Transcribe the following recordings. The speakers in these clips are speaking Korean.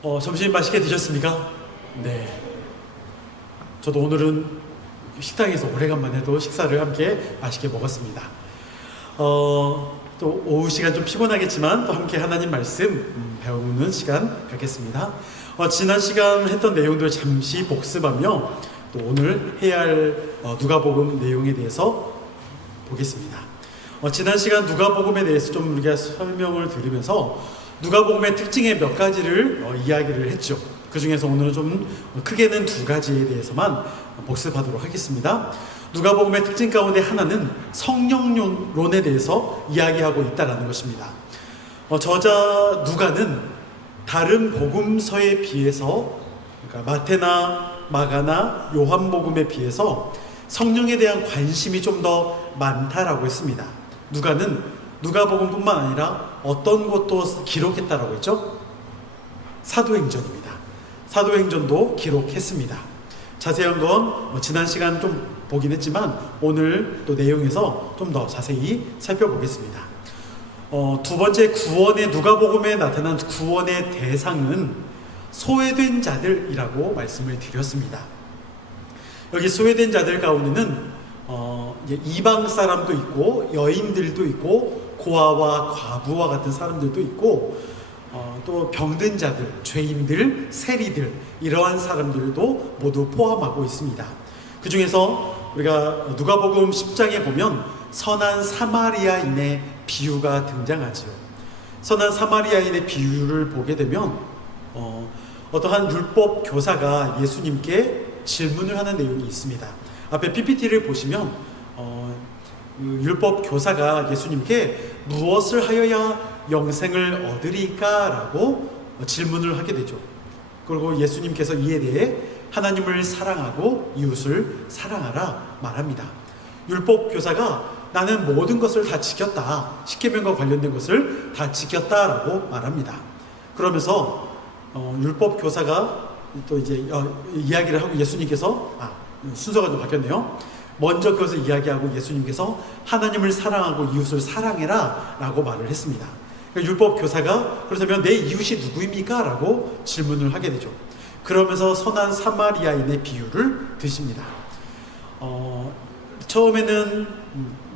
점심 맛있게 드셨습니까? 네. 저도 오늘은 식당에서 오래간만에 도 식사를 함께 맛있게 먹었습니다. 또 오후 시간 좀 피곤하겠지만 또 함께 하나님 말씀 배우는 시간 갖겠습니다. 지난 시간 했던 내용들 잠시 복습하며 또 오늘 해야 할 누가복음 내용에 대해서 보겠습니다. 지난 시간 누가복음에 대해서 좀 우리가 설명을 들으면서 누가복음의 특징의 몇 가지를 이야기를 했죠. 그 중에서 오늘은 좀 크게는 두 가지에 대해서만 복습하도록 하겠습니다. 누가복음의 특징 가운데 하나는 성령론에 대해서 이야기하고 있다는 것입니다. 저자 누가는 다른 복음서에 비해서, 그러니까 마태나 마가나 요한복음에 비해서 성령에 대한 관심이 좀 더 많다라고 했습니다. 누가는 누가복음뿐만 아니라 어떤 것도 기록했다라고 했죠? 사도행전입니다. 사도행전도 기록했습니다. 자세한 건 지난 시간 좀 보긴 했지만 오늘 또 내용에서 좀 더 자세히 살펴보겠습니다. 두 번째 구원의 누가복음에 나타난 구원의 대상은 소외된 자들이라고 말씀을 드렸습니다. 여기 소외된 자들 가운데는 이방 사람도 있고 여인들도 있고 고아와 과부와 같은 사람들도 있고 또 병든 자들, 죄인들, 세리들 이러한 사람들도 모두 포함하고 있습니다. 그 중에서 우리가 누가복음 10장에 보면 선한 사마리아인의 비유가 등장하지요. 선한 사마리아인의 비유를 보게 되면 어떠한 율법 교사가 예수님께 질문을 하는 내용이 있습니다. 앞에 PPT를 보시면 율법 교사가 예수님께 무엇을 하여야 영생을 얻으리까? 라고 질문을 하게 되죠. 그리고 예수님께서 이에 대해 하나님을 사랑하고 이웃을 사랑하라 말합니다. 율법 교사가 나는 모든 것을 다 지켰다. 십계명과 관련된 것을 다 지켰다라고 말합니다. 그러면서 율법 교사가 또 이제 이야기를 하고 예수님께서 순서가 좀 바뀌었네요. 먼저 그것을 이야기하고 예수님께서 하나님을 사랑하고 이웃을 사랑해라 라고 말을 했습니다. 그러니까 율법 교사가 그렇다면 내 이웃이 누구입니까? 라고 질문을 하게 되죠. 그러면서 선한 사마리아인의 비유를 드십니다. 처음에는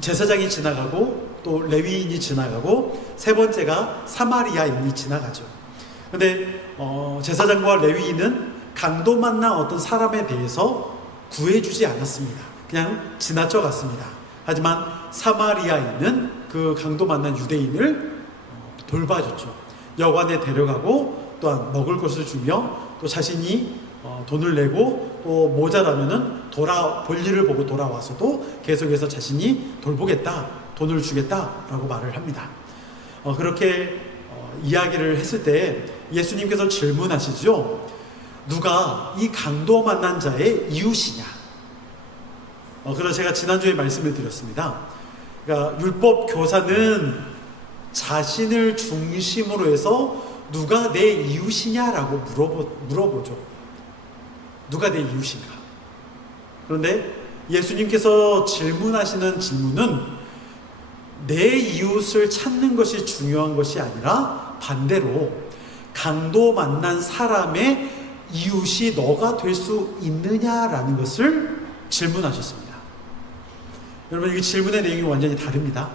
제사장이 지나가고 또 레위인이 지나가고 세 번째가 사마리아인이 지나가죠. 근데 제사장과 레위인은 강도 만난 어떤 사람에 대해서 구해주지 않았습니다. 그냥 지나쳐 갔습니다. 하지만 사마리아인은 그 강도 만난 유대인을 돌봐줬죠. 여관에 데려가고 또한 먹을 것을 주며 또 자신이 돈을 내고 또 모자라면은 볼일을 보고 돌아와서도 계속해서 자신이 돌보겠다, 돈을 주겠다라고 말을 합니다. 그렇게 이야기를 했을 때 예수님께서 질문하시죠. 누가 이 강도 만난 자의 이웃이냐? 그래서 제가 지난주에 말씀을 드렸습니다. 그러니까 율법 교사는 자신을 중심으로 해서 누가 내 이웃이냐라고 물어보죠. 누가 내 이웃인가? 그런데 예수님께서 질문하시는 질문은 내 이웃을 찾는 것이 중요한 것이 아니라 반대로 강도 만난 사람의 이웃이 너가 될 수 있느냐라는 것을 질문하셨습니다. 여러분, 이 질문의 내용이 완전히 다릅니다.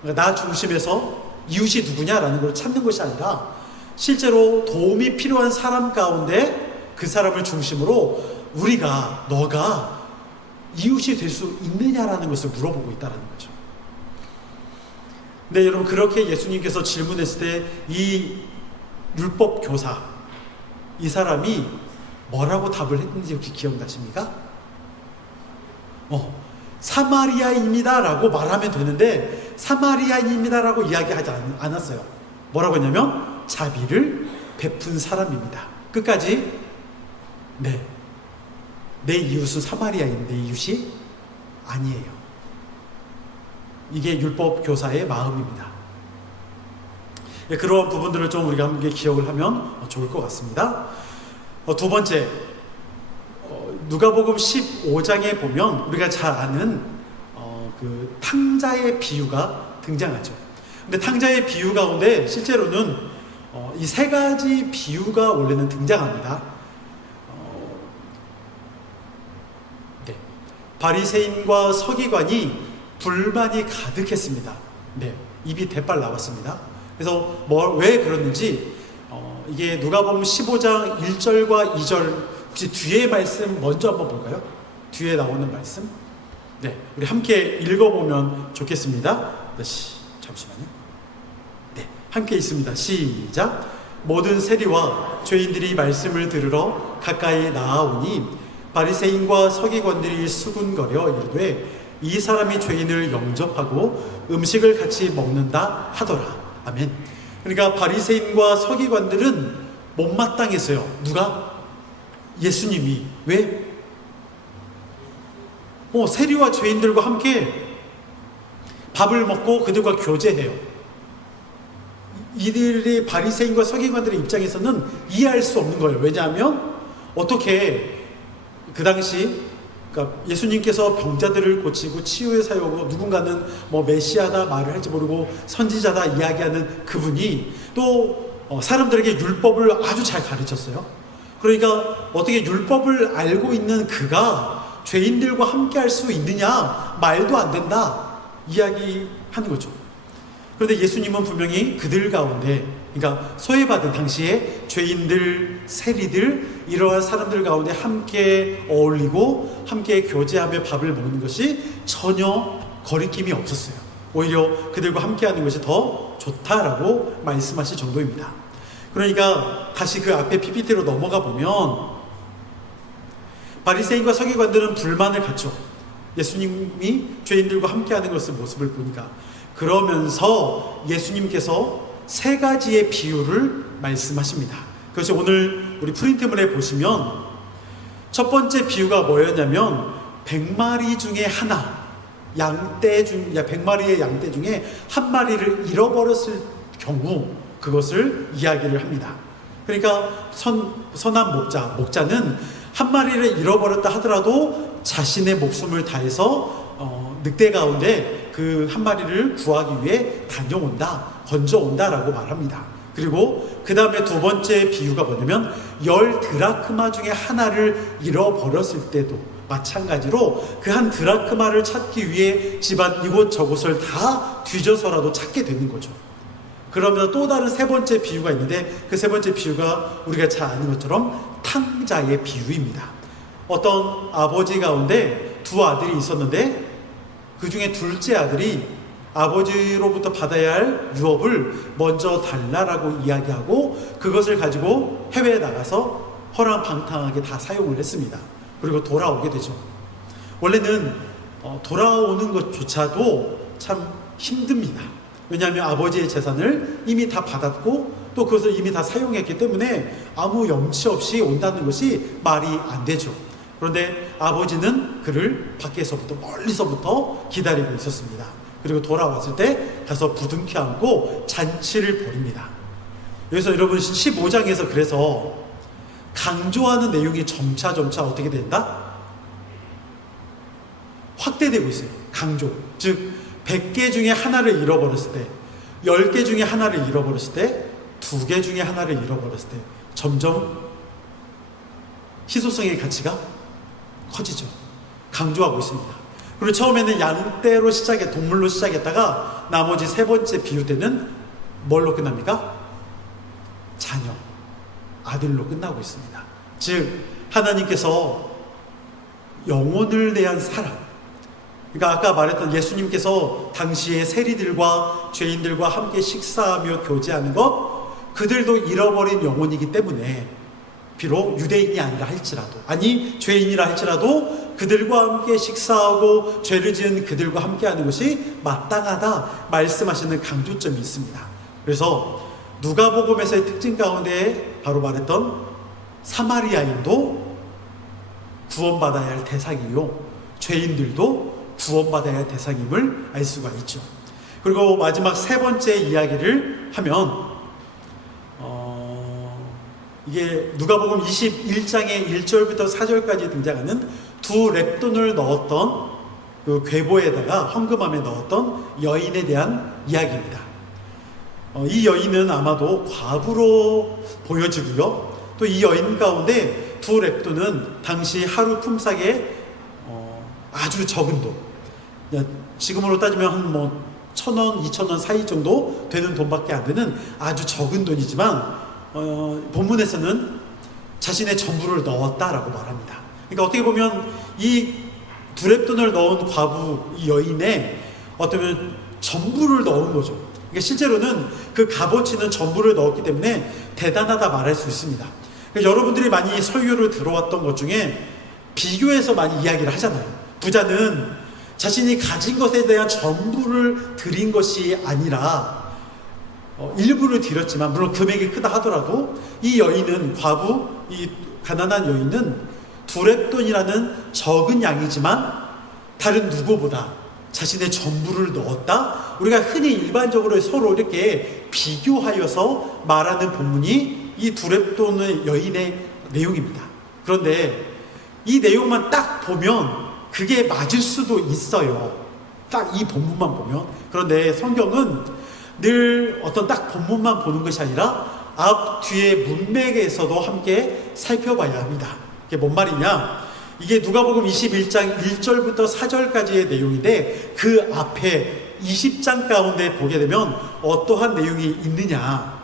그러니까 나 중심에서 이웃이 누구냐라는 걸 찾는 것이 아니라 실제로 도움이 필요한 사람 가운데 그 사람을 중심으로 너가 이웃이 될 수 있느냐라는 것을 물어보고 있다는 거죠. 근데 여러분, 그렇게 예수님께서 질문했을 때 이 율법 교사, 이 사람이 뭐라고 답을 했는지 혹시 기억나십니까? 사마리아인입니다 라고 말하면 되는데 사마리아인입니다 라고 이야기하지 않았어요. 뭐라고 했냐면 자비를 베푼 사람입니다. 끝까지 내 이웃은 사마리아인 내 이웃이 아니에요. 이게 율법 교사의 마음입니다. 그러한 부분들을 좀 우리가 함께 기억을 하면 좋을 것 같습니다. 두 번째, 누가복음 15장에 보면 우리가 잘 아는 그 탕자의 비유가 등장하죠. 근데 탕자의 비유 가운데 실제로는 이 세 가지 비유가 원래는 등장합니다. 네. 바리새인과 서기관이 불만이 가득했습니다. 네, 입이 대빨 나왔습니다. 그래서 왜 그랬는지 이게 누가복음 15장 1절과 2절, 혹시 뒤에 말씀 먼저 한번 볼까요? 뒤에 나오는 말씀. 네, 우리 함께 읽어보면 좋겠습니다. 잠시만요. 네, 함께 있습니다. 시작. 모든 세리와 죄인들이 말씀을 들으러 가까이 나아오니 바리새인과 서기관들이 수군거려 이르되 이 사람이 죄인을 영접하고 음식을 같이 먹는다 하더라. 아멘. 그러니까 바리새인과 서기관들은 못마땅했어요. 누가? 예수님이. 왜? 세리와 죄인들과 함께 밥을 먹고 그들과 교제해요. 이들이 바리새인과 서기관들의 입장에서는 이해할 수 없는 거예요. 왜냐하면 어떻게 그 당시 그러니까 예수님께서 병자들을 고치고 치유에 사용하고 누군가는 메시아다 말을 할지 모르고 선지자다 이야기하는 그분이 또 사람들에게 율법을 아주 잘 가르쳤어요. 그러니까 어떻게 율법을 알고 있는 그가 죄인들과 함께 할 수 있느냐? 말도 안 된다 이야기하는 거죠. 그런데 예수님은 분명히 그들 가운데, 그러니까 소외받은 당시에 죄인들, 세리들, 이러한 사람들 가운데 함께 어울리고 함께 교제하며 밥을 먹는 것이 전혀 거리낌이 없었어요. 오히려 그들과 함께하는 것이 더 좋다라고 말씀하실 정도입니다. 그러니까 다시 그 앞에 PPT로 넘어가 보면 바리새인과 서기관들은 불만을 갖죠. 예수님이 죄인들과 함께하는 것을 모습을 보니까. 그러면서 예수님께서 세 가지의 비유를 말씀하십니다. 그것이 오늘 우리 프린트물에 보시면 첫 번째 비유가 뭐였냐면 100마리 중에 하나, 100마리의 양떼 중에 한 마리를 잃어버렸을 경우 그것을 이야기를 합니다. 그러니까 선한 목자는 한 마리를 잃어버렸다 하더라도 자신의 목숨을 다해서 늑대 가운데 그 한 마리를 구하기 위해 다녀온다, 건져온다라고 말합니다. 그리고 그 다음에 두 번째 비유가 뭐냐면 10드라크마 중에 하나를 잃어버렸을 때도 마찬가지로 그 한 드라크마를 찾기 위해 집안 이곳저곳을 다 뒤져서라도 찾게 되는 거죠. 그러면서 또 다른 세 번째 비유가 있는데 그 세 번째 비유가 우리가 잘 아는 것처럼 탕자의 비유입니다. 어떤 아버지 가운데 두 아들이 있었는데 그 중에 둘째 아들이 아버지로부터 받아야 할 유업을 먼저 달라라고 이야기하고 그것을 가지고 해외에 나가서 허랑방탕하게 다 사용을 했습니다. 그리고 돌아오게 되죠. 원래는 돌아오는 것조차도 참 힘듭니다. 왜냐하면 아버지의 재산을 이미 다 받았고 또 그것을 이미 다 사용했기 때문에 아무 염치 없이 온다는 것이 말이 안 되죠. 그런데 아버지는 그를 밖에서부터 멀리서부터 기다리고 있었습니다. 그리고 돌아왔을 때 가서 부둥켜 안고 잔치를 벌입니다. 여기서 여러분 15장에서 그래서 강조하는 내용이 점차 어떻게 된다? 확대되고 있어요. 강조. 즉 100개 중에 하나를 잃어버렸을 때, 10개 중에 하나를 잃어버렸을 때, 2개 중에 하나를 잃어버렸을 때 점점 희소성의 가치가 커지죠. 강조하고 있습니다. 그리고 처음에는 양떼로 동물로 시작했다가 나머지 세 번째 비유 때는 뭘로 끝납니까? 자녀, 아들로 끝나고 있습니다. 즉 하나님께서 영혼을 대한 사랑, 그러니까 아까 말했던 예수님께서 당시에 세리들과 죄인들과 함께 식사하며 교제하는 것, 그들도 잃어버린 영혼이기 때문에 비록 유대인이 아니라 할지라도, 죄인이라 할지라도 그들과 함께 식사하고 죄를 지은 그들과 함께 하는 것이 마땅하다 말씀하시는 강조점이 있습니다. 그래서 누가복음에서의 특징 가운데 바로 말했던 사마리아인도 구원받아야 할 대상이요, 죄인들도 구원받아야 할 대상임을 알 수가 있죠. 그리고 마지막 세 번째 이야기를 하면 이게 누가복음 21장의 1절부터 4절까지 등장하는 두 렙돈을 넣었던 그 궤보에다가 헌금함에 넣었던 여인에 대한 이야기입니다. 이 여인은 아마도 과부로 보여지고요. 또 이 여인 가운데 두 렙돈은 당시 하루 품삯의 아주 적은 돈, 지금으로 따지면 한 뭐 1,000원, 2,000원 사이 정도 되는 돈밖에 안 되는 아주 적은 돈이지만 본문에서는 자신의 전부를 넣었다라고 말합니다. 그러니까 어떻게 보면 이 두 렙돈을 넣은 과부 이 여인의 어쩌면 전부를 넣은 거죠. 그러니까 실제로는 그 값어치는 전부를 넣었기 때문에 대단하다 말할 수 있습니다. 그러니까 여러분들이 많이 설교를 들어왔던 것 중에 비교해서 많이 이야기를 하잖아요. 부자는 자신이 가진 것에 대한 전부를 드린 것이 아니라 일부를 드렸지만, 물론 금액이 크다 하더라도 이 여인은, 과부, 이 가난한 여인은 두 렙돈이라는 적은 양이지만 다른 누구보다 자신의 전부를 넣었다. 우리가 흔히 일반적으로 서로 이렇게 비교하여서 말하는 본문이 이 두 렙돈의 여인의 내용입니다. 그런데 이 내용만 딱 보면 그게 맞을 수도 있어요. 딱 이 본문만 보면. 그런데 성경은 늘 어떤 딱 본문만 보는 것이 아니라 앞 뒤에 문맥에서도 함께 살펴봐야 합니다. 이게 뭔 말이냐? 이게 누가복음 21장 1절부터 4절까지의 내용인데 그 앞에 20장 가운데 보게 되면 어떠한 내용이 있느냐?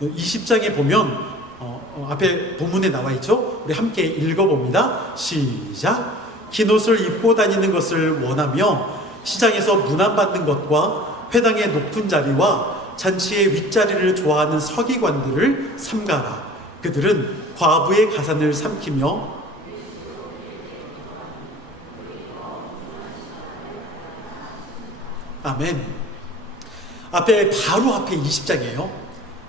20장에 보면 앞에 본문에 나와 있죠? 우리 함께 읽어봅니다. 시작! 긴 옷을 입고 다니는 것을 원하며 시장에서 문안받는 것과 회당의 높은 자리와 잔치의 윗자리를 좋아하는 서기관들을 삼가라. 그들은 과부의 가산을 삼키며 아멘. 바로 앞에 20장이에요.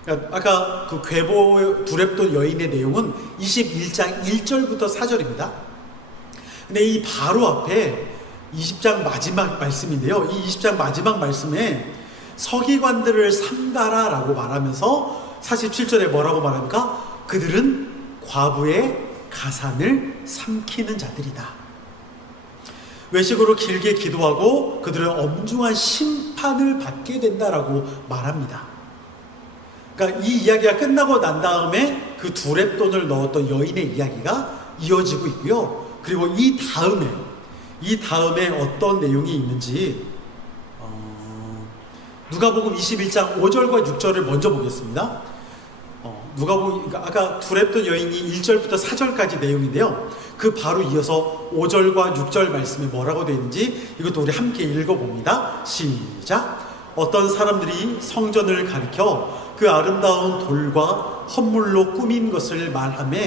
그러니까 아까 그 괴보 두 렙돈 여인의 내용은 21장 1절부터 4절입니다. 근데 이 바로 앞에 20장 마지막 말씀인데요. 이 20장 마지막 말씀에 서기관들을 삼가라라고 말하면서 47절에 뭐라고 말합니까? 그들은 과부의 가산을 삼키는 자들이다. 외식으로 길게 기도하고 그들은 엄중한 심판을 받게 된다라고 말합니다. 그러니까 이 이야기가 끝나고 난 다음에 그 두 렙돈을 넣었던 여인의 이야기가 이어지고 있고요. 그리고 이 다음에 어떤 내용이 있는지 누가복음 21장 5절과 6절을 먼저 보겠습니다. 아까 두 렙돈 여인이 1절부터 4절까지 내용인데요. 그 바로 이어서 5절과 6절 말씀에 뭐라고 되어 있는지 이것도 우리 함께 읽어봅니다. 시작! 어떤 사람들이 성전을 가리켜 그 아름다운 돌과 헌물로 꾸민 것을 말하며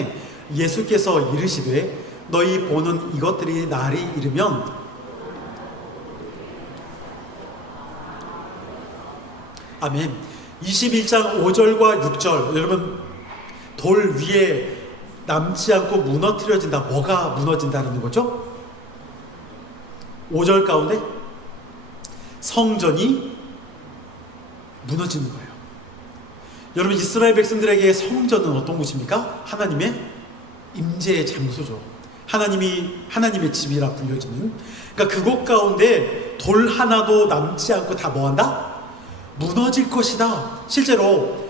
예수께서 이르시되 너희 보는 이것들이 날이 이르면 아멘. 21장 5절과 6절 여러분, 돌 위에 남지 않고 무너뜨려진다. 뭐가 무너진다는 거죠? 5절 가운데 성전이 무너지는 거예요. 여러분, 이스라엘 백성들에게 성전은 어떤 곳입니까? 하나님의 임재의 장소죠. 하나님의 집이라 불려지는. 그러니까 그곳 가운데 돌 하나도 남지 않고 다 뭐한다? 무너질 것이다. 실제로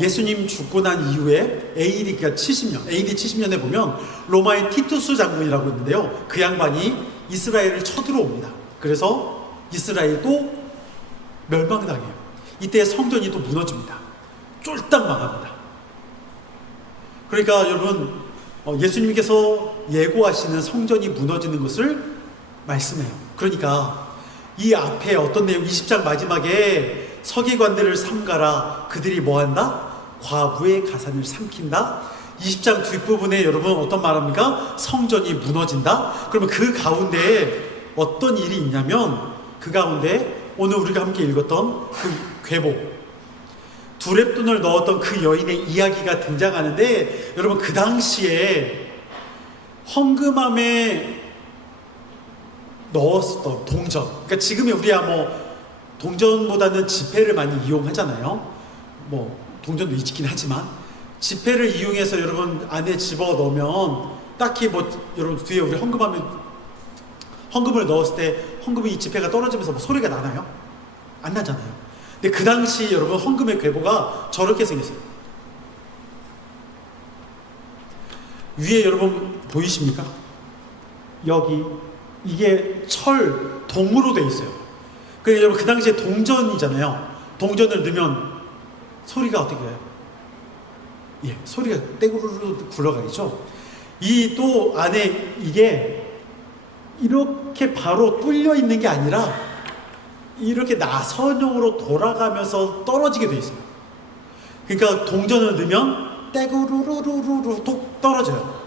예수님 죽고 난 이후에 AD 70년에 보면 로마의 티투스 장군이라고 있는데요. 그 양반이 이스라엘을 쳐들어옵니다. 그래서 이스라엘도 멸망당해요. 이때 성전이 또 무너집니다. 쫄딱 망합니다. 그러니까 여러분, 예수님께서 예고하시는 성전이 무너지는 것을 말씀해요. 그러니까 이 앞에 어떤 내용, 20장 마지막에 서기관들을 삼가라. 그들이 뭐한다? 과부의 가산을 삼킨다. 20장 뒷부분에 여러분 어떤 말합니까? 성전이 무너진다. 그러면 그 가운데에 어떤 일이 있냐면 그 가운데 오늘 우리가 함께 읽었던 그 괴보 두 렙돈을 넣었던 그 여인의 이야기가 등장하는데, 여러분 그 당시에 헌금함에 넣었던 동전, 그러니까 지금의 우리야 뭐 동전보다는 지폐를 많이 이용하잖아요. 뭐 동전도 있긴 하지만 지폐를 이용해서 여러분 안에 집어 넣으면 딱히 뭐 여러분 뒤에 우리 헌금을 넣었을 때 헌금이 이 지폐가 떨어지면서 뭐 소리가 나나요? 안 나잖아요. 근데 그 당시 여러분 헌금의 궤보가 저렇게 생겼어요. 위에 여러분 보이십니까? 여기 이게 동으로 돼 있어요. 그러니까 여러분 그 당시에 동전이잖아요. 동전을 넣으면 소리가 어떻게 해요? 예, 소리가 떼구르르 굴러가겠죠. 이 또 안에 이게 이렇게 바로 뚫려 있는 게 아니라 이렇게 나선형으로 돌아가면서 떨어지게 돼 있어요. 그러니까 동전을 넣으면 떼구르르르르 톡 떨어져요.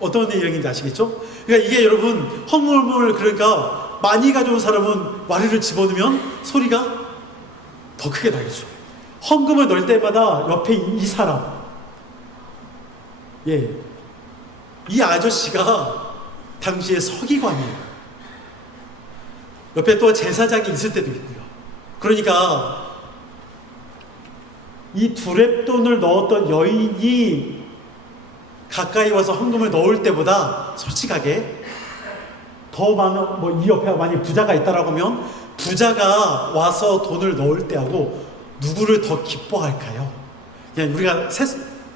어떤 얘기인지 아시겠죠? 그러니까 이게 여러분 헌금을 그러니까 많이 가져온 사람은 와르르 집어넣으면 소리가 더 크게 나겠죠. 헌금을 넣을 때마다 옆에 이 사람, 예, 이 아저씨가 당시에 서기관이에요. 옆에 또 제사장이 있을 때도 있고요. 그러니까 이 두렙돈을 넣었던 여인이 가까이 와서 헌금을 넣을 때보다 솔직하게 더 많은, 뭐 이 옆에 만약 부자가 있다라고 하면 부자가 와서 돈을 넣을 때하고 누구를 더 기뻐할까요? 그냥 우리가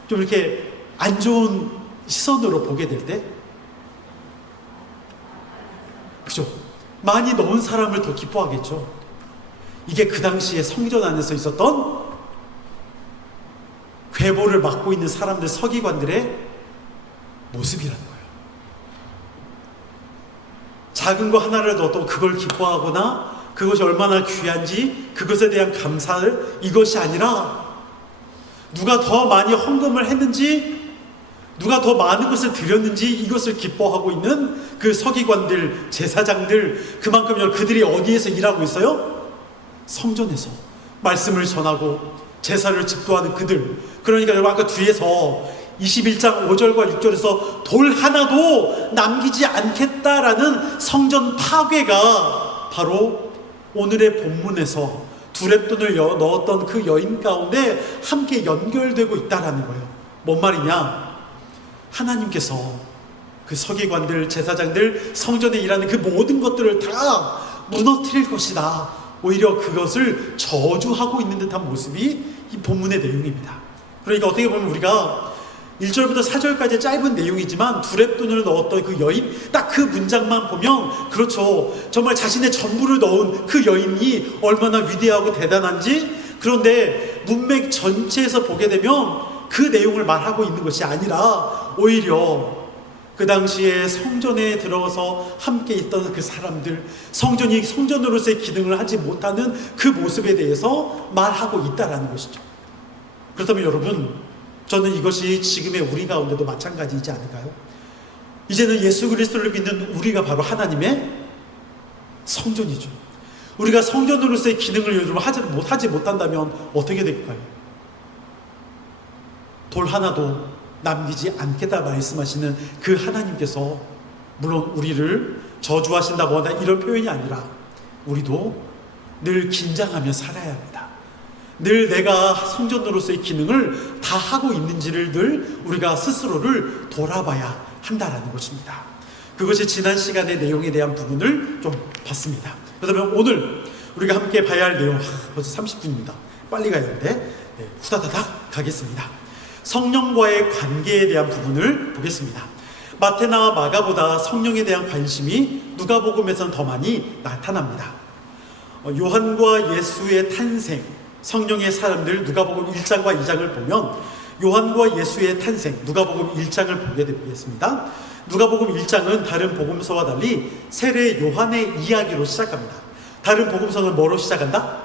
좀 이렇게 안 좋은 시선으로 보게 될 때, 그죠? 많이 넣은 사람을 더 기뻐하겠죠. 이게 그 당시에 성전 안에서 있었던 궤보를 맡고 있는 사람들, 서기관들의 모습이라는 거예요. 작은 거 하나를 넣어도 그걸 기뻐하거나 그것이 얼마나 귀한지 그것에 대한 감사를, 이것이 아니라 누가 더 많이 헌금을 했는지, 누가 더 많은 것을 드렸는지 이것을 기뻐하고 있는 그 서기관들, 제사장들, 그만큼 그들이 어디에서 일하고 있어요? 성전에서 말씀을 전하고 제사를 집도하는 그들. 그러니까 여러분 아까 뒤에서 21장 5절과 6절에서 돌 하나도 남기지 않겠다라는 성전 파괴가 바로 오늘의 본문에서 두렙돈을 넣었던 그 여인 가운데 함께 연결되고 있다라는 거예요. 뭔 말이냐? 하나님께서 그 서기관들, 제사장들, 성전에 일하는 그 모든 것들을 다 무너뜨릴 것이다. 오히려 그것을 저주하고 있는 듯한 모습이 이 본문의 내용입니다. 그러니까 어떻게 보면 우리가 1절부터 4절까지 짧은 내용이지만 두렙돈을 넣었던 그 여인, 딱 그 문장만 보면 그렇죠, 정말 자신의 전부를 넣은 그 여인이 얼마나 위대하고 대단한지. 그런데 문맥 전체에서 보게 되면 그 내용을 말하고 있는 것이 아니라 오히려 그 당시에 성전에 들어가서 함께 있던 그 사람들, 성전이 성전으로서의 기능을 하지 못하는 그 모습에 대해서 말하고 있다라는 것이죠. 그렇다면 여러분, 저는 이것이 지금의 우리 가운데도 마찬가지이지 않을까요? 이제는 예수 그리스도를 믿는 우리가 바로 하나님의 성전이죠. 우리가 성전으로서의 기능을 요즘 하지 못한다면 어떻게 될까요? 돌 하나도 남기지 않겠다 말씀하시는 그 하나님께서 물론 우리를 저주하신다거나 이런 표현이 아니라 우리도 늘 긴장하며 살아야 합니다. 늘 내가 성전으로서의 기능을 다 하고 있는지를 늘 우리가 스스로를 돌아봐야 한다라는 것입니다. 그것이 지난 시간의 내용에 대한 부분을 좀 봤습니다. 그렇다면 오늘 우리가 함께 봐야 할 내용, 벌써 30분입니다. 빨리 가야 하는데 후다다닥 가겠습니다. 성령과의 관계에 대한 부분을 보겠습니다. 마태나 마가보다 성령에 대한 관심이 누가복음에서는 더 많이 나타납니다. 요한과 예수의 탄생, 성령의 사람들 누가복음 1장과 2장을 보면 요한과 예수의 탄생, 누가복음 1장을 보게 되겠습니다. 누가복음 1장은 다른 복음서와 달리 세례 요한의 이야기로 시작합니다. 다른 복음서는 뭐로 시작한다?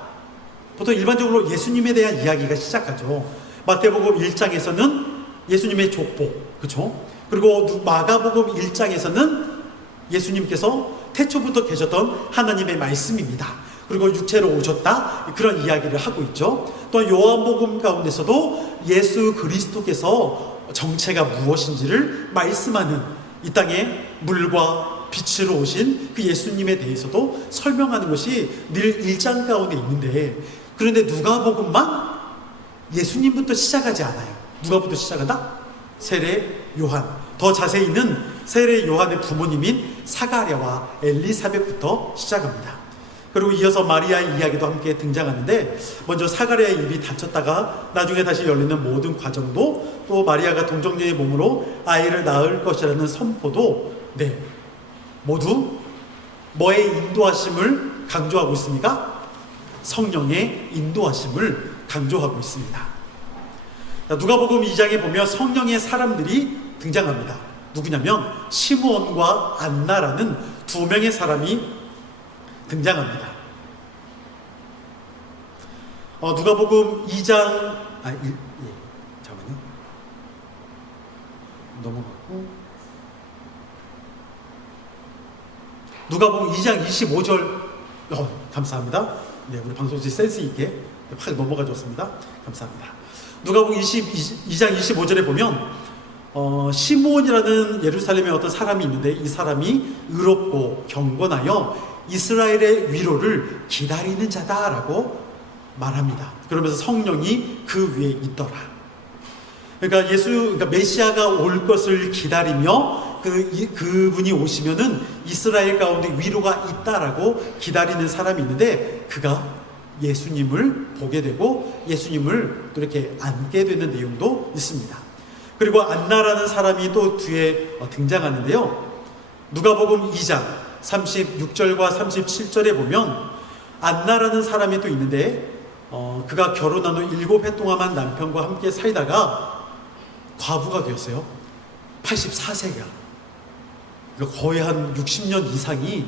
보통 일반적으로 예수님에 대한 이야기가 시작하죠. 마태복음 1장에서는 예수님의 족보, 그렇죠? 그리고 마가복음 1장에서는 예수님께서 태초부터 계셨던 하나님의 말씀입니다. 그리고 육체로 오셨다, 그런 이야기를 하고 있죠. 또 요한복음 가운데서도 예수 그리스도께서 정체가 무엇인지를 말씀하는, 이 땅에 물과 빛으로 오신 그 예수님에 대해서도 설명하는 것이 늘 1장 가운데 있는데, 그런데 누가복음만 예수님부터 시작하지 않아요. 누가부터 시작한다? 세례 요한. 더 자세히는 세례 요한의 부모님인 사가랴와 엘리사벳부터 시작합니다. 그리고 이어서 마리아의 이야기도 함께 등장하는데, 먼저 사가랴의 입이 닫혔다가 나중에 다시 열리는 모든 과정도, 또 마리아가 동정녀의 몸으로 아이를 낳을 것이라는 선포도 모두 뭐의 인도하심을 강조하고 있습니까? 성령의 인도하심을 강조하고 있습니다. 누가복음 2장에 보면 성령의 사람들이 등장합니다. 누구냐면 시므온과 안나라는 두 명의 사람이 등장합니다. 누가복음 2장 잠깐만요. 넘어가고 누가복음 2장 25절 감사합니다. 우리 방송국이 센스 있게 확 넘어가 줬습니다. 감사합니다. 누가복음 2장 25절에 보면 시므온이라는 예루살렘의 어떤 사람이 있는데, 이 사람이 의롭고 경건하여 이스라엘의 위로를 기다리는 자다라고 말합니다. 그러면서 성령이 그 위에 있더라. 그러니까 메시아가 올 것을 기다리며 그분이 오시면은 이스라엘 가운데 위로가 있다라고 기다리는 사람이 있는데, 그가 예수님을 보게 되고 예수님을 또 이렇게 안게 되는 내용도 있습니다. 그리고 안나라는 사람이 또 뒤에 등장하는데요. 누가복음 2장 36절과 37절에 보면 안나라는 사람이 또 있는데, 그가 결혼한 후 7해 동안만 남편과 함께 살다가 과부가 되었어요. 84세가. 거의 한 60년 이상이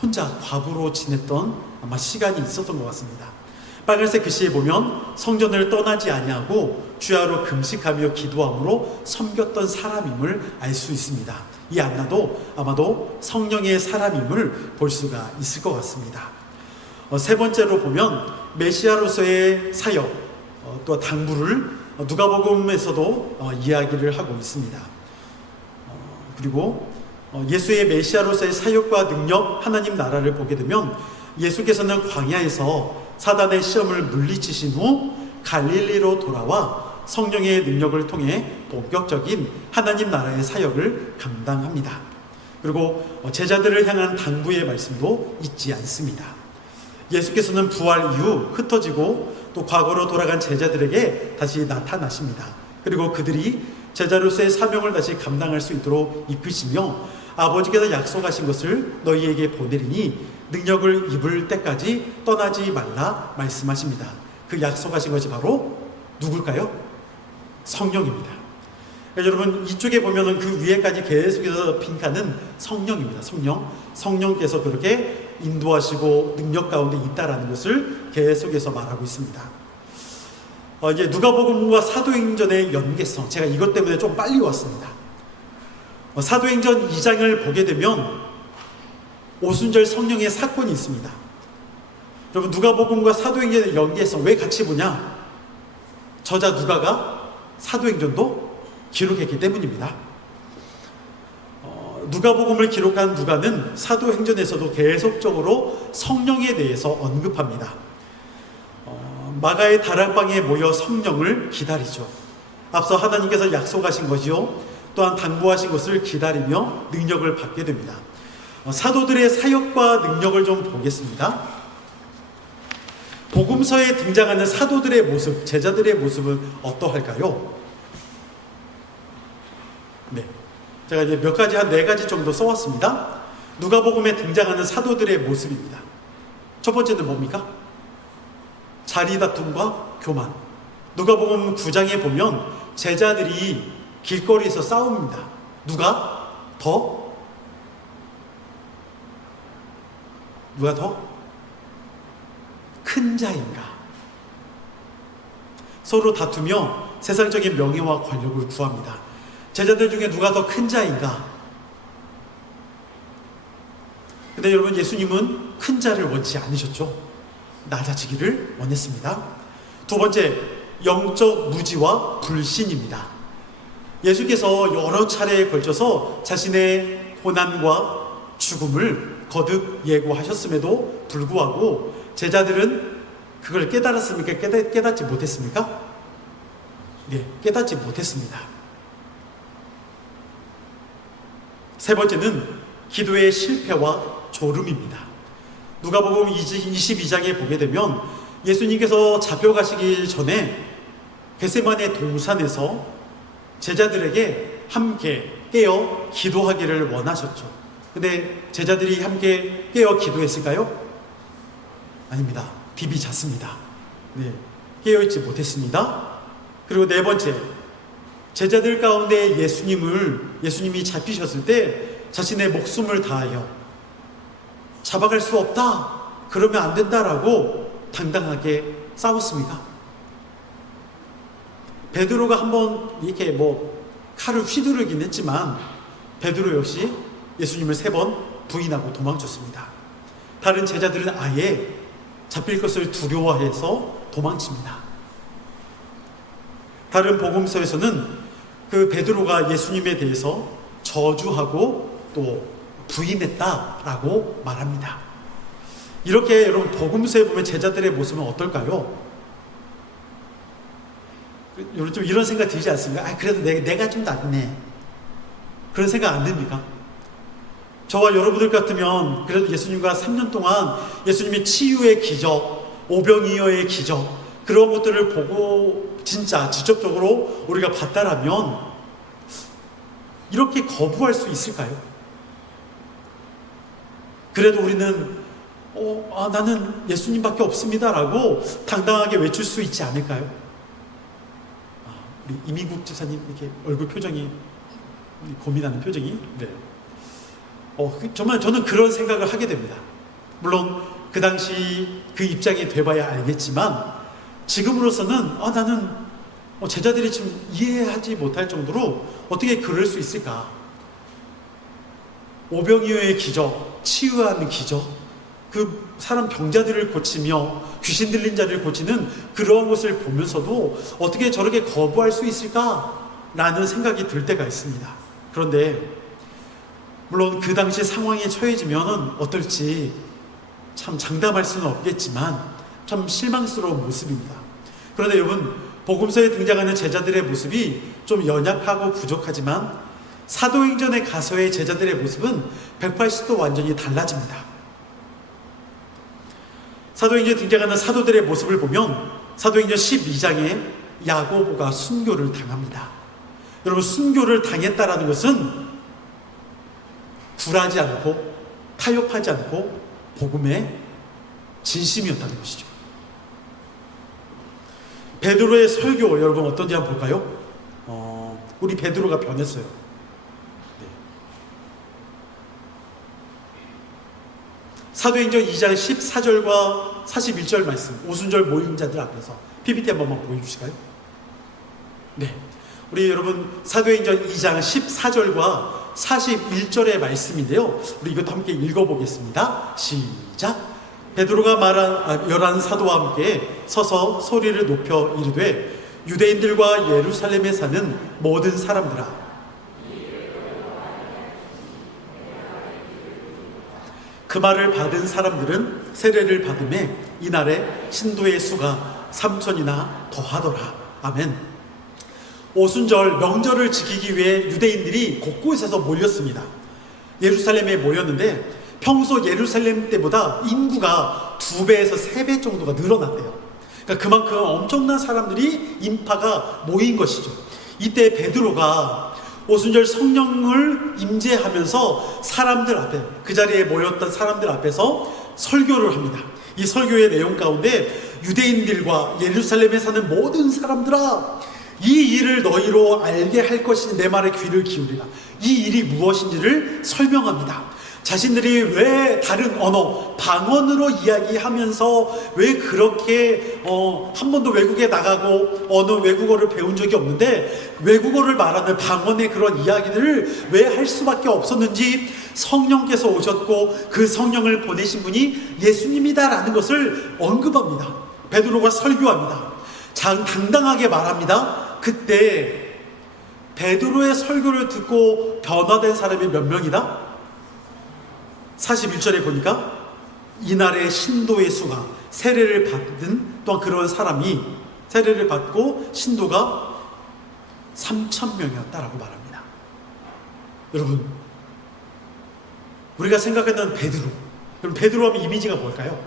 혼자 과부로 지냈던 아마 시간이 있었던 것 같습니다. 빨간색 글씨에 보면 성전을 떠나지 아니하고 주야로 금식하며 기도함으로 섬겼던 사람임을 알 수 있습니다. 이 안나도 아마도 성령의 사람임을 볼 수가 있을 것 같습니다. 세 번째로 보면 메시아로서의 사역, 또 당부를 누가복음에서도 이야기를 하고 있습니다. 그리고 예수의 메시아로서의 사역과 능력, 하나님 나라를 보게 되면 예수께서는 광야에서 사단의 시험을 물리치신 후 갈릴리로 돌아와 성령의 능력을 통해 본격적인 하나님 나라의 사역을 감당합니다. 그리고 제자들을 향한 당부의 말씀도 잊지 않습니다. 예수께서는 부활 이후 흩어지고 또 과거로 돌아간 제자들에게 다시 나타나십니다. 그리고 그들이 제자로서의 사명을 다시 감당할 수 있도록 이끄시며 아버지께서 약속하신 것을 너희에게 보내리니 능력을 입을 때까지 떠나지 말라 말씀하십니다. 그 약속하신 것이 바로 누굴까요? 성령입니다. 그러니까 여러분, 이쪽에 보면은 그 위에까지 계속해서 빈칸은 성령입니다. 성령께서 그렇게 인도하시고 능력 가운데 있다라는 것을 계속해서 말하고 있습니다. 이제 누가복음과 사도행전의 연계성, 제가 이것 때문에 좀 빨리 왔습니다. 사도행전 2장을 보게 되면 오순절 성령의 사건이 있습니다. 여러분, 누가복음과 사도행전의 연계성 왜 같이 보냐? 저자 누가가 사도행전도 기록했기 때문입니다. 누가복음을 기록한 누가는 사도행전에서도 계속적으로 성령에 대해서 언급합니다. 마가의 다락방에 모여 성령을 기다리죠. 앞서 하나님께서 약속하신 것이요, 또한 당부하신 것을 기다리며 능력을 받게 됩니다. 사도들의 사역과 능력을 좀 보겠습니다. 복음서에 등장하는 사도들의 모습, 제자들의 모습은 어떠할까요? 제가 이제 몇 가지, 한 4가지 정도 써왔습니다. 누가복음에 등장하는 사도들의 모습입니다. 첫 번째는 뭡니까? 자리다툼과 교만. 누가복음 9장에 보면 제자들이 길거리에서 싸웁니다. 누가 더 큰 자인가? 서로 다투며 세상적인 명예와 권력을 구합니다. 제자들 중에 누가 더 큰 자인가? 근데 여러분, 예수님은 큰 자를 원치 않으셨죠. 낮아지기를 원했습니다. 두 번째, 영적 무지와 불신입니다. 예수께서 여러 차례에 걸쳐서 자신의 고난과 죽음을 거듭 예고하셨음에도 불구하고 제자들은 그걸 깨달았습니까? 깨닫지 못했습니까? 깨닫지 못했습니다. 세 번째는 기도의 실패와 졸음입니다. 누가복음 22장에 보게 되면 예수님께서 잡혀가시기 전에 겟세마네 동산에서 제자들에게 함께 깨어 기도하기를 원하셨죠. 근데 제자들이 함께 깨어 기도했을까요? 아닙니다. 딥이 잤습니다. 네, 깨어있지 못했습니다. 그리고 네 번째, 제자들 가운데 예수님이 잡히셨을 때 자신의 목숨을 다하여 잡아갈 수 없다, 그러면 안 된다라고 당당하게 싸웠습니다. 베드로가 한번 이렇게 칼을 휘두르긴 했지만 베드로 역시 예수님을 3번 부인하고 도망쳤습니다. 다른 제자들은 아예 잡힐 것을 두려워해서 도망칩니다. 다른 복음서에서는 그 베드로가 예수님에 대해서 저주하고 또 부인했다라고 말합니다. 이렇게 여러분 복음서에 보면 제자들의 모습은 어떨까요? 여러분 좀 이런 생각 들지 않습니까? 그래도 내가 좀 낫네, 그런 생각 안 듭니까? 저와 여러분들 같으면 그래도 예수님과 3년 동안 예수님의 치유의 기적, 오병이어의 기적, 그런 것들을 보고 진짜 직접적으로 우리가 봤다라면 이렇게 거부할 수 있을까요? 그래도 우리는 나는 예수님밖에 없습니다라고 당당하게 외칠 수 있지 않을까요? 우리 이민국 집사님 이렇게 얼굴 표정이, 고민하는 표정이, 네. 정말 저는 그런 생각을 하게 됩니다. 물론 그 당시 그 입장이 돼봐야 알겠지만 지금으로서는 나는 제자들이 지금 이해하지 못할 정도로 어떻게 그럴 수 있을까? 오병이어의 기적, 치유하는 기적, 그 사람 병자들을 고치며 귀신 들린 자를 고치는 그런 것을 보면서도 어떻게 저렇게 거부할 수 있을까라는 생각이 들 때가 있습니다. 그런데 물론 그 당시 상황에 처해지면 어떨지 참 장담할 수는 없겠지만 참 실망스러운 모습입니다. 그런데 여러분, 복음서에 등장하는 제자들의 모습이 좀 연약하고 부족하지만 사도행전에 가서의 제자들의 모습은 180도 완전히 달라집니다. 사도행전에 등장하는 사도들의 모습을 보면 사도행전 12장에 야고보가 순교를 당합니다. 여러분, 순교를 당했다라는 것은 굴하지 않고 타협하지 않고 복음의 진심이었다는 것이죠. 베드로의 설교 여러분 어떤지 한번 볼까요? 우리 베드로가 변했어요. 네. 사도행전 2장 14절과 41절 말씀, 오순절 모인 자들 앞에서 PPT 한 번만 보여주실까요? 네, 우리 여러분 사도행전 2장 14절과 41절의 말씀인데요, 우리 이것도 함께 읽어보겠습니다. 시작. 베드로가 말한 11 사도와 함께 서서 소리를 높여 이르되 유대인들과 예루살렘에 사는 모든 사람들아, 그 말을 받은 사람들은 세례를 받음에 이날에 신도의 수가 3,000이나 더하더라. 아멘. 오순절 명절을 지키기 위해 유대인들이 곳곳에서 몰렸습니다. 예루살렘에 모였는데 평소 예루살렘 때보다 인구가 2배에서 3배 정도가 늘어났대요. 그러니까 그만큼 엄청난 사람들이 인파가 모인 것이죠. 이때 베드로가 오순절 성령을 임재하면서 사람들 앞에, 그 자리에 모였던 사람들 앞에서 설교를 합니다. 이 설교의 내용 가운데 유대인들과 예루살렘에 사는 모든 사람들아, 이 일을 너희로 알게 할 것이니 내 말에 귀를 기울이라. 이 일이 무엇인지를 설명합니다. 자신들이 왜 다른 언어, 방언으로 이야기하면서 왜 그렇게 한 번도 외국에 나가고 어느 외국어를 배운 적이 없는데 외국어를 말하는 방언의 그런 이야기들을 왜 할 수밖에 없었는지, 성령께서 오셨고 그 성령을 보내신 분이 예수님이다라는 것을 언급합니다. 베드로가 설교합니다. 당당하게 말합니다. 그때 베드로의 설교를 듣고 변화된 사람이 몇 명이다? 41절에 보니까 이날의 신도의 수가, 세례를 받은 또한 그런 사람이 세례를 받고 신도가 3,000명이었다라고 말합니다. 여러분, 우리가 생각하는 베드로, 그럼 베드로 하면 이미지가 뭘까요?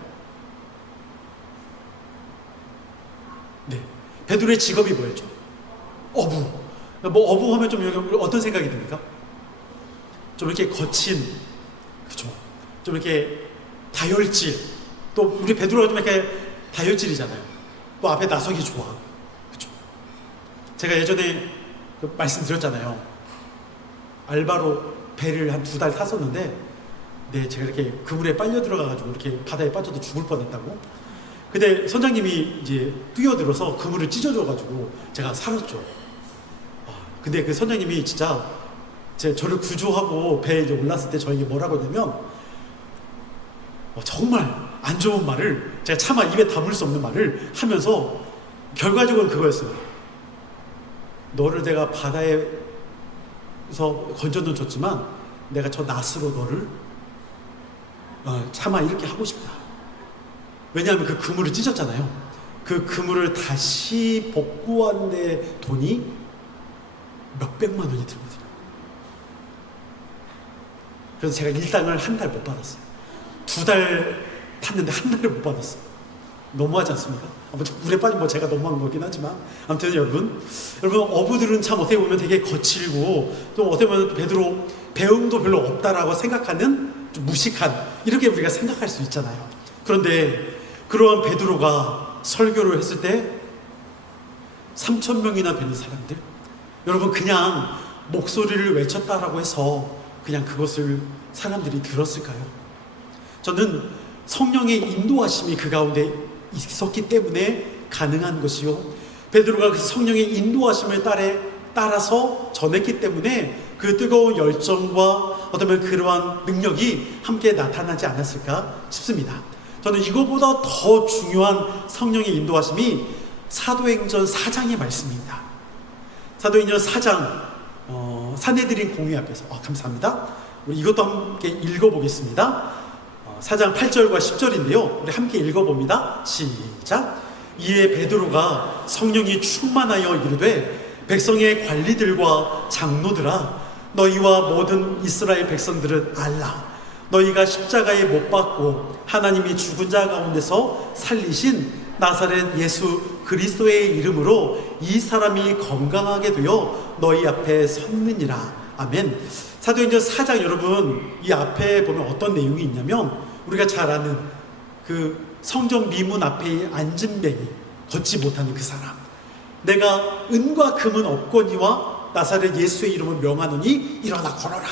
네, 베드로의 직업이 뭐였죠? 어부. 뭐 어부 하면 좀 여기 어떤 생각이 듭니까? 좀 이렇게 거친, 그죠? 좀 이렇게 다혈질. 또 우리 베드로가 좀 이렇게 다혈질이잖아요. 또 앞에 나서기 좋아, 그죠? 제가 예전에 말씀드렸잖아요. 알바로 배를 한 2달 탔었는데, 네, 제가 이렇게 그물에 빨려 들어가가지고 이렇게 바다에 빠져도 죽을 뻔했다고. 근데 선장님이 이제 뛰어들어서 그물을 찢어줘가지고 제가 살았죠. 근데 그 선장님이 진짜 저를 구조하고 배에 이제 올랐을 때 저에게 뭐라고 했냐면, 정말 안 좋은 말을, 제가 차마 입에 담을 수 없는 말을 하면서 결과적으로는 그거였어요. 너를 내가 바다에서 건져는 줬지만 내가 저 낫으로 너를 차마 이렇게 하고 싶다. 왜냐하면 그 그물을 찢었잖아요. 그 그물을 다시 복구하는데 돈이 몇백만 원이 들거든요. 그래서 제가 일당을 한 달 못 받았어요. 2달 탔는데 한 달을 못 받았어요. 너무하지 않습니까? 물에 빠진 뭐 제가 너무한 거긴 하지만, 아무튼 여러분 어부들은 참 어떻게 보면 되게 거칠고, 또 어떻게 보면 베드로 배움도 별로 없다라고 생각하는 좀 무식한, 이렇게 우리가 생각할 수 있잖아요. 그런데 그러한 베드로가 설교를 했을 때 3,000명이나 되는 사람들, 여러분 그냥 목소리를 외쳤다라고 해서 그냥 그것을 사람들이 들었을까요? 저는 성령의 인도하심이 그 가운데 있었기 때문에 가능한 것이요, 베드로가 그 성령의 인도하심을 따라서 전했기 때문에 그 뜨거운 열정과 어쩌면 그러한 능력이 함께 나타나지 않았을까 싶습니다. 저는 이거보다 더 중요한 성령의 인도하심이 사도행전 4장의 말씀입니다. 사도행전 4장 사내들인 공회 앞에서, 감사합니다. 우리 이것도 함께 읽어보겠습니다. 4장 8절과 10절인데요. 우리 함께 읽어봅니다. 시작. 이에 베드로가 성령이 충만하여 이르되, 백성의 관리들과 장로들아, 너희와 모든 이스라엘 백성들은 알라. 너희가 십자가에 못 박고 하나님이 죽은 자 가운데서 살리신 나사렛 예수 그리스도의 이름으로 이 사람이 건강하게 되어 너희 앞에 섰느니라. 아멘. 사도행전 4장, 여러분 이 앞에 보면 어떤 내용이 있냐면, 우리가 잘 아는 그 성전 미문 앞에 앉은 뱅이, 걷지 못하는 그 사람, 내가 은과 금은 없거니와 나사렛 예수의 이름을 명하노니 일어나 걸어라.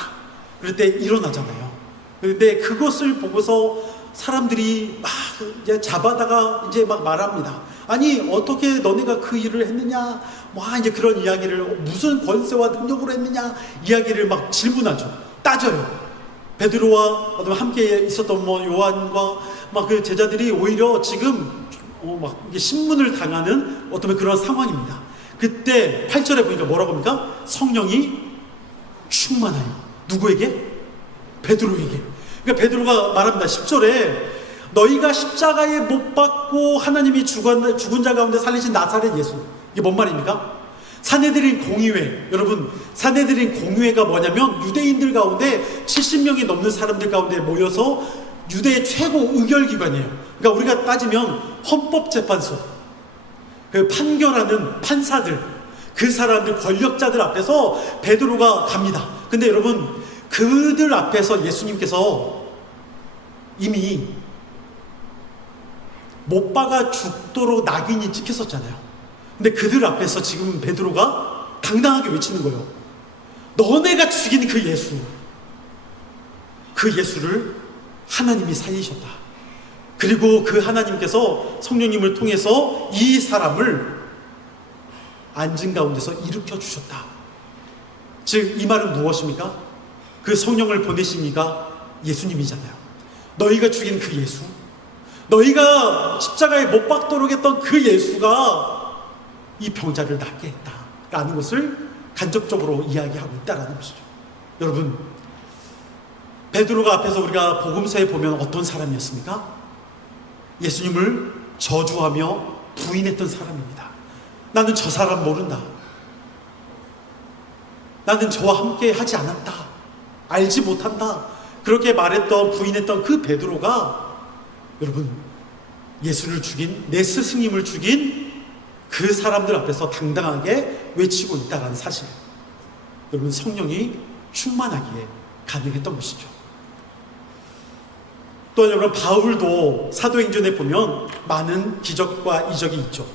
그럴 때 일어나잖아요. 그런데 그것을 보고서 사람들이 막 이제 잡아다가 이제 막 말합니다. 아니 어떻게 너네가 그 일을 했느냐, 이제 그런 이야기를, 무슨 권세와 능력으로 했느냐 이야기를 막 질문하죠. 따져요. 베드로와 함께 있었던 요한과 막 그 제자들이 오히려 지금 막 신문을 당하는 어떤 그런 상황입니다. 그때 8절에 보니까 뭐라고 합니까? 성령이 충만하여. 누구에게? 베드로에게. 그러니까 베드로가 말합니다. 10절에 너희가 십자가에 못 박고 하나님이 죽은 자 가운데 살리신 나사렛 예수. 이게 뭔 말입니까? 사내들인 공의회. 여러분 사내들인 공의회가 뭐냐면, 유대인들 가운데 70명이 넘는 사람들 가운데 모여서 유대의 최고 의결기관이에요. 그러니까 우리가 따지면 헌법재판소, 그 판결하는 판사들, 그 사람들, 권력자들 앞에서 베드로가 갑니다. 근데 여러분 그들 앞에서 예수님께서 이미 못 박아 죽도록 낙인이 찍혔었잖아요. 근데 그들 앞에서 지금 베드로가 당당하게 외치는 거예요. 너네가 죽인 그 예수, 그 예수를 하나님이 살리셨다. 그리고 그 하나님께서 성령님을 통해서 이 사람을 앉은 가운데서 일으켜 주셨다. 즉 이 말은 무엇입니까? 그 성령을 보내신 이가 예수님이잖아요. 너희가 죽인 그 예수, 너희가 십자가에 못 박도록 했던 그 예수가 이 병자를 낫게 했다라는 것을 간접적으로 이야기하고 있다라는 것이죠. 여러분, 베드로가 앞에서 우리가 복음서에 보면 어떤 사람이었습니까? 예수님을 저주하며 부인했던 사람입니다. 나는 저 사람 모른다. 나는 저와 함께 하지 않았다. 알지 못한다. 그렇게 말했던 부인했던 그 베드로가 여러분 예수를 죽인 내 스승님을 죽인 그 사람들 앞에서 당당하게 외치고 있다는 사실, 여러분 성령이 충만하기에 가능했던 것이죠. 또 여러분 바울도 사도행전에 보면 많은 기적과 이적이 있죠.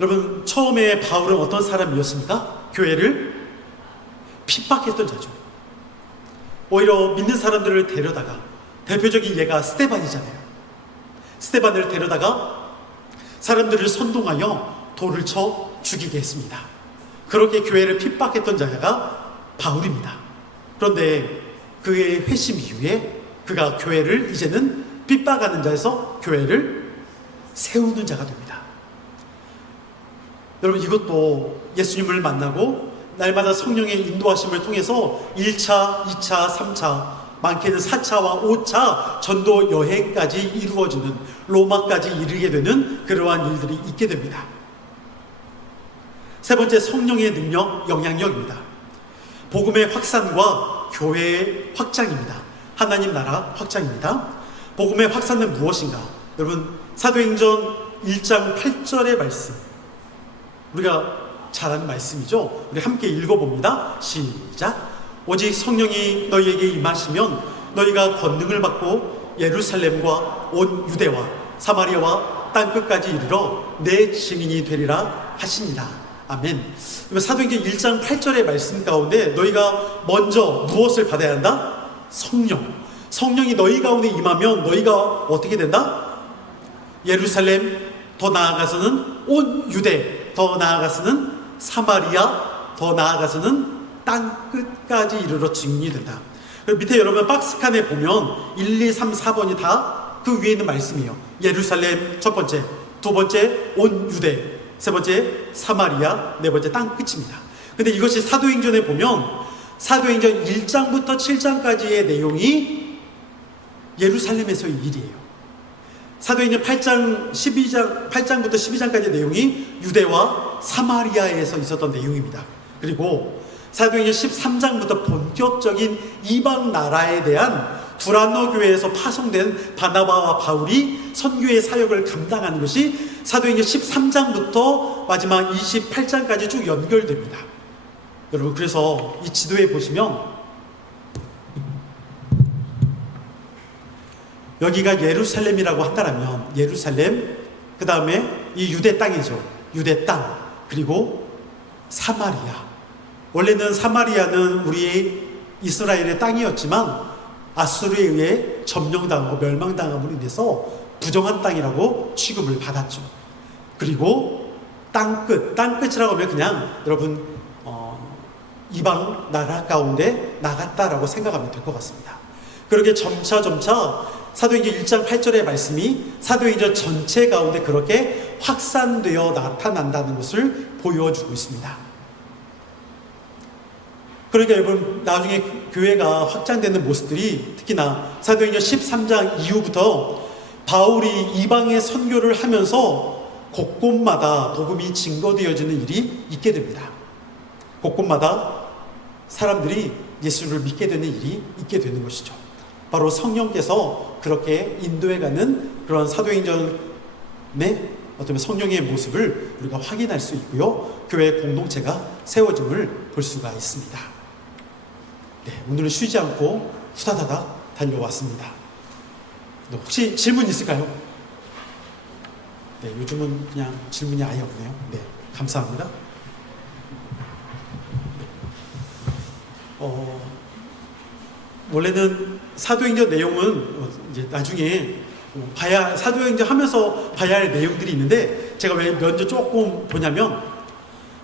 여러분 처음에 바울은 어떤 사람이었습니까? 교회를 핍박했던 자죠. 오히려 믿는 사람들을 데려다가, 대표적인 예가 스데반이잖아요. 스데반을 데려다가 사람들을 선동하여 돌을 쳐 죽이게 했습니다. 그렇게 교회를 핍박했던 자가 바울입니다. 그런데 그의 회심 이후에 그가 교회를 이제는 핍박하는 자에서 교회를 세우는 자가 됩니다. 여러분 이것도 예수님을 만나고 날마다 성령의 인도하심을 통해서 1차, 2차, 3차, 많게는 4차와 5차 전도 여행까지 이루어지는, 로마까지 이르게 되는 그러한 일들이 있게 됩니다. 세 번째, 성령의 능력, 영향력입니다. 복음의 확산과 교회의 확장입니다. 하나님 나라 확장입니다. 복음의 확산은 무엇인가? 여러분 사도행전 1장 8절의 말씀, 우리가 잘 아는 말씀이죠. 우리 함께 읽어봅니다. 시작. 오직 성령이 너희에게 임하시면 너희가 권능을 받고 예루살렘과 온 유대와 사마리아와 땅끝까지 이르러 내 증인이 되리라 하시니라. 아멘. 사도행전 1장 8절의 말씀 가운데 너희가 먼저 무엇을 받아야 한다? 성령. 성령이 너희 가운데 임하면 너희가 어떻게 된다? 예루살렘, 더 나아가서는 온 유대, 더 나아가서는 사마리아, 더 나아가서는 땅 끝까지 이르러 증인이 된다. 밑에 여러분 박스칸에 보면 1, 2, 3, 4번이 다 그 위에 있는 말씀이에요. 예루살렘 첫 번째, 두 번째 온 유대, 세 번째 사마리아, 네 번째 땅 끝입니다. 근데 이것이 사도행전에 보면 사도행전 1장부터 7장까지의 내용이 예루살렘에서의 일이에요. 사도행전 8장, 8장부터 12장까지의 내용이 유대와 사마리아에서 있었던 내용입니다. 그리고 사도행전 13장부터 본격적인 이방 나라에 대한 두란노 교회에서 파송된 바나바와 바울이 선교의 사역을 감당하는 것이 사도행전 13장부터 마지막 28장까지 쭉 연결됩니다. 여러분 그래서 이 지도에 보시면 여기가 예루살렘이라고 한다면 예루살렘, 그 다음에 이 유대 땅이죠. 유대 땅, 그리고 사마리아. 원래는 사마리아는 우리 이스라엘의 땅이었지만 아수르에 의해 점령당하고 멸망당함으로 인해서 부정한 땅이라고 취급을 받았죠. 그리고 땅끝이라고 하면 그냥 여러분 이방 나라 가운데 나갔다라고 생각하면 될 것 같습니다. 그렇게 점차 사도행전 1장 8절의 말씀이 사도행전 전체 가운데 그렇게 확산되어 나타난다는 것을 보여주고 있습니다. 그러니까 여러분 나중에 교회가 확장되는 모습들이 특히나 사도행전 13장 이후부터 바울이 이방의 선교를 하면서 곳곳마다 복음이 증거되어지는 일이 있게 됩니다. 곳곳마다 사람들이 예수를 믿게 되는 일이 있게 되는 것이죠. 바로 성령께서 그렇게 인도해가는 그런 사도행전의 어떤 성령의 모습을 우리가 확인할 수 있고요. 교회 공동체가 세워짐을 볼 수가 있습니다. 네, 오늘은 쉬지 않고 후다다닥 달려왔습니다. 혹시 질문 있을까요? 네, 요즘은 그냥 질문이 아예 없네요. 네, 감사합니다. 원래는 사도행전 내용은 이제 나중에 사도행전 하면서 봐야 할 내용들이 있는데 제가 왜 먼저 조금 보냐면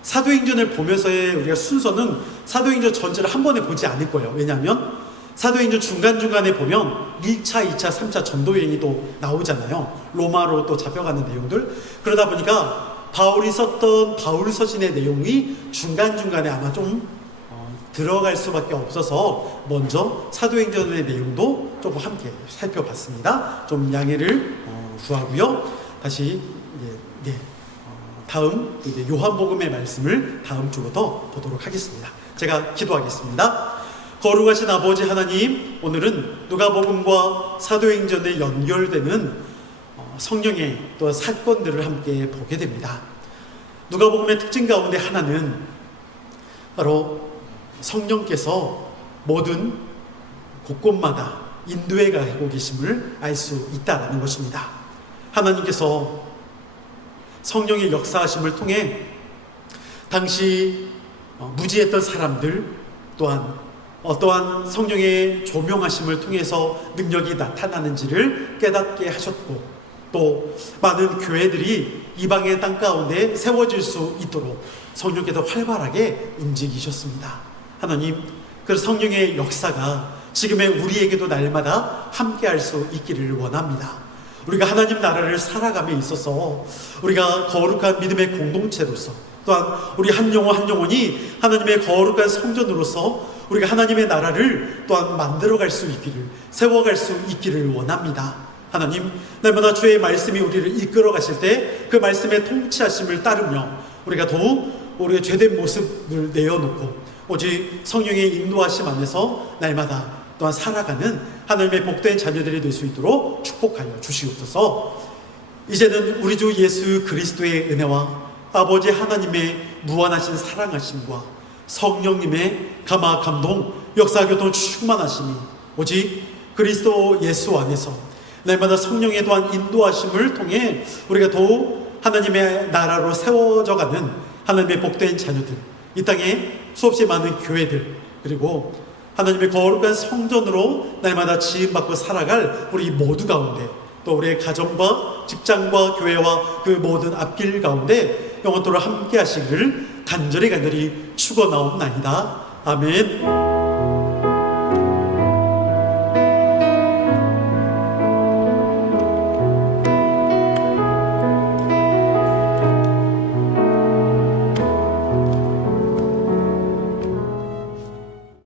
사도행전을 보면서의 우리가 순서는 사도행전 전체를 한 번에 보지 않을 거예요. 왜냐하면 사도행전 중간중간에 보면 1차, 2차, 3차 전도여행이 또 나오잖아요. 로마로 또 잡혀가는 내용들. 그러다 보니까 바울이 썼던 바울 서신의 내용이 중간중간에 아마 좀 들어갈 수밖에 없어서 먼저 사도행전의 내용도 조금 함께 살펴봤습니다. 좀 양해를 구하고요. 다시 다음 요한복음의 말씀을 다음 주부터 보도록 하겠습니다. 제가 기도하겠습니다. 거룩하신 아버지 하나님, 오늘은 누가복음과 사도행전에 연결되는 성령의 또 사건들을 함께 보게 됩니다. 누가복음의 특징 가운데 하나는 바로 성령께서 모든 곳곳마다 인도해 가고 계심을 알 수 있다는 것입니다. 하나님께서 성령의 역사하심을 통해 당시 무지했던 사람들 또한 어떠한 성령의 조명하심을 통해서 능력이 나타나는지를 깨닫게 하셨고, 또 많은 교회들이 이방의 땅 가운데 세워질 수 있도록 성령께서 활발하게 움직이셨습니다. 하나님, 그 성령의 역사가 지금의 우리에게도 날마다 함께할 수 있기를 원합니다. 우리가 하나님 나라를 살아감에 있어서 우리가 거룩한 믿음의 공동체로서, 또한 우리 한 영혼 한 영혼이 하나님의 거룩한 성전으로서 우리가 하나님의 나라를 또한 만들어갈 수 있기를, 세워갈 수 있기를 원합니다. 하나님, 날마다 주의 말씀이 우리를 이끌어 가실 때 그 말씀의 통치하심을 따르며 우리가 더욱 우리의 죄된 모습을 내어놓고 오직 성령의 인도하심 안에서 날마다 또한 살아가는 하나님의 복된 자녀들이 될 수 있도록 축복하여 주시옵소서. 이제는 우리 주 예수 그리스도의 은혜와 아버지 하나님의 무한하신 사랑하심과 성령님의 감화 감동 역사 교통 충만하심이 오직 그리스도 예수 안에서 날마다 성령의 또한 인도하심을 통해 우리가 더욱 하나님의 나라로 세워져가는 하나님의 복된 자녀들, 이 땅에 수없이 많은 교회들, 그리고 하나님의 거룩한 성전으로 날마다 지음받고 살아갈 우리 모두 가운데, 또 우리의 가정과 직장과 교회와 그 모든 앞길 가운데 영원토록 함께 하시기를 간절히 축원하옵나이다. 아멘.